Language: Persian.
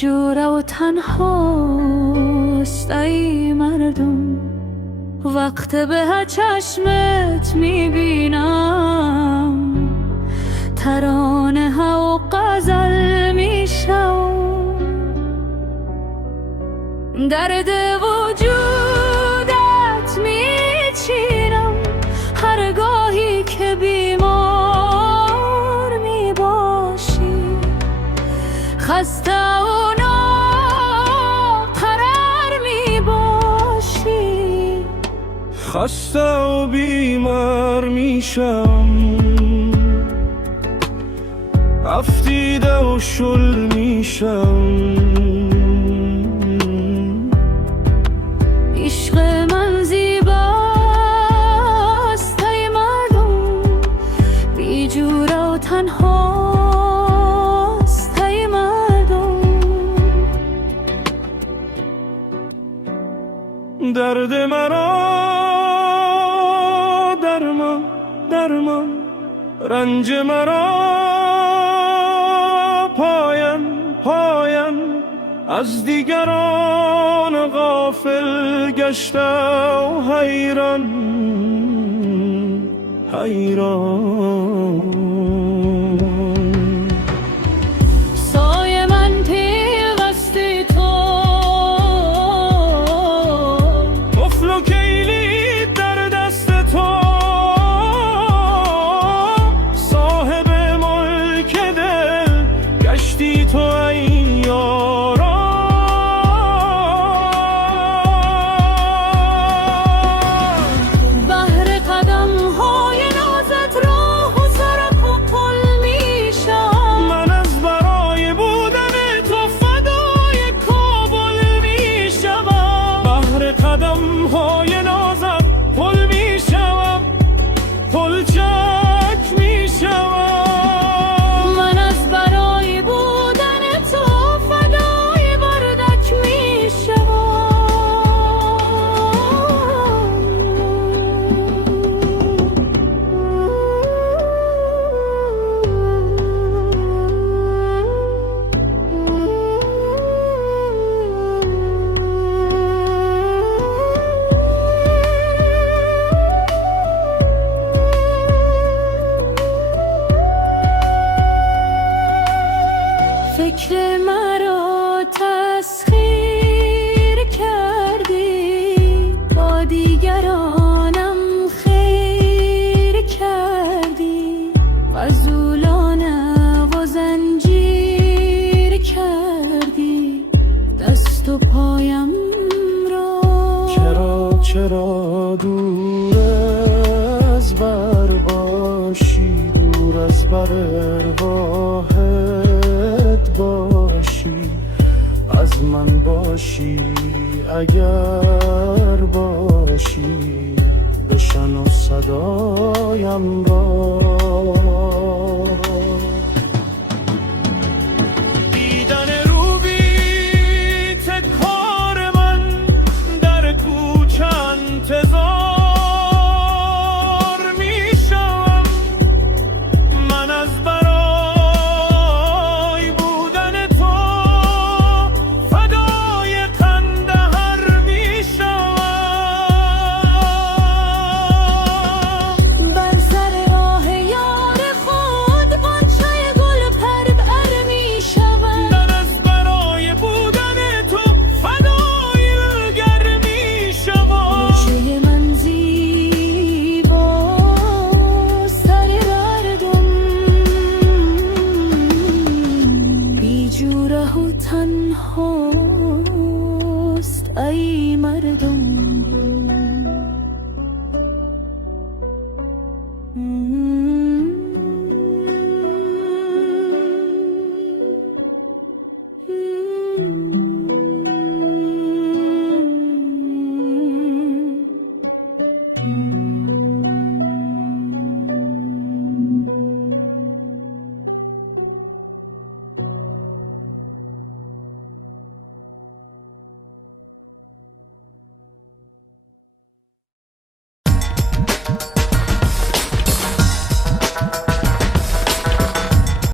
جوره و تنهاست ای مردم. وقت به چشمت میبینم، ترانه ها و غزل میشم. درد وجودت میچینم هرگاهی که بیمار میباشی، خسته و ناقرار میباشی. خسته و بیمار میشم، افتیده و شل میشم. عشق من زیباست ای مردم، بی جوره و تنهاست ای مردم. درد مرا درمان درمان، رنج مرا پایان پایان. از دیگران غافل گشته و حیران حیران. سایه من پیوسته تو، قفل و کلید در دست تو. صاحب ملک دل گشتی تو ای یاران. بهر قدم های نازت راه و سرک و پل میشم. من از برای بودن تو فدای کابل میشوم. بهر قدم های نازت پل میشوم، پلچک میشوم. من از برای بودن تو فدای بردک فکر مرا تسخیر کردی، با دیگرانم خیر کردی. غزولانه و زنجیر کردی دست و پایم را. چرا دور از بر باشی، دور از بر ارواحت باشی. از من باشی اگر باشی، بشنو صدایم را. دیدن روبیت کار من در کوچه انتظار میشم. من از برای بودن تو فدای قندهر میشم. بر سر راه یار خود غنچه گل پربر میشوم. من از برای بودن تو فدای گر میشم. مژه من زیباست ای مردم، بی جوره و تنهاست ای مردم.